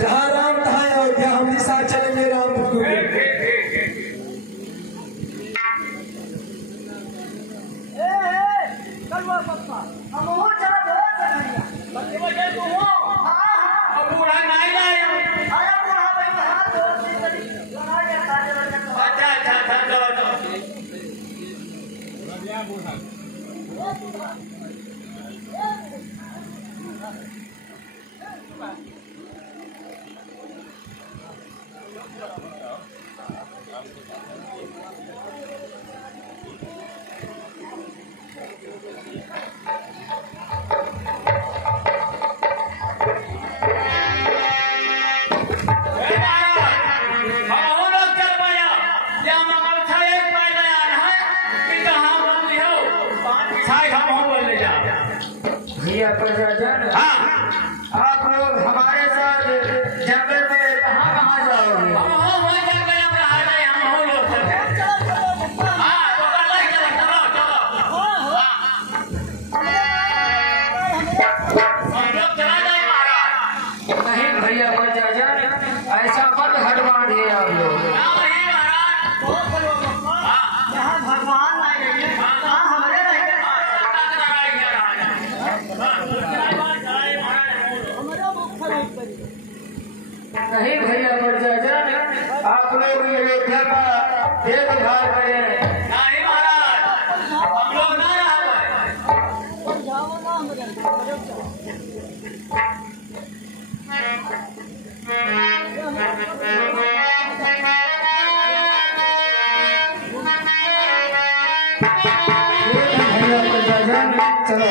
जहाँ राम तहाँ अयोध्या, हम भी साथ चलेंगे रामपुर के। हाँ, आप लोग हमारे साथ जंगल में कहाँ कहाँ जाओगे? नहीं भैया प्रजाजन, ऐसा मत हटवाने आप लोग। भगवान नहीं भैया प्रजाजन, आप लोग अयोध्या का देखभाल करें। नहीं महाराज, हम लोग ना भैया प्रजाजन चलो।